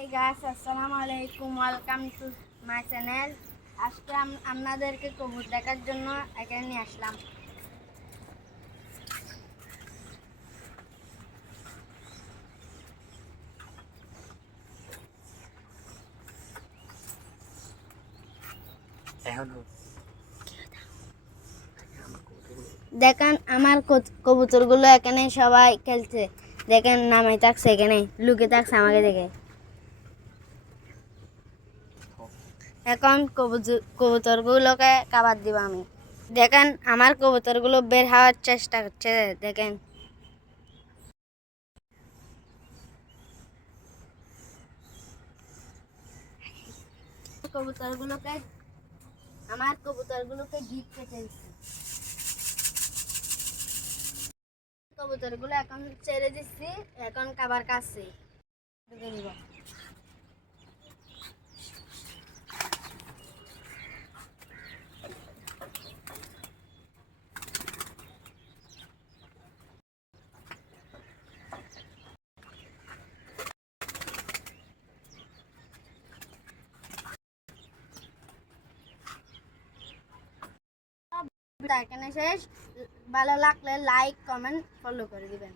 High গাছ আসসালামু আলাইকুম ওয়েলকাম টু মাই চ্যানেল আজকে আপনাদেরকে কবুতর দেখার জন্য এখানে নিয়ে আসলাম। দেখেন আমার কবুতরগুলো এখানে সবাই খেলছে। দেখেন নামে থাকছে এখানে লুকে থাকছে আমাকে দেখে। এখন কবুতর কবুতরগুলোকে খাবার দিব আমি। দেখেন, আমার কবুতরগুলো বের হওয়ার চেষ্টা করছে, দেখেন। কবুতরগুলোকে আমার কবুতরগুলোকে গিট কেটে দিচ্ছি কবুতরগুলো এখন ছেড়ে দিচ্ছি, এখন খাবার কাছে। দিব এখানে শেষ। ভালো লাগলে লাইক কমেন্ট ফলো করে দিবেন।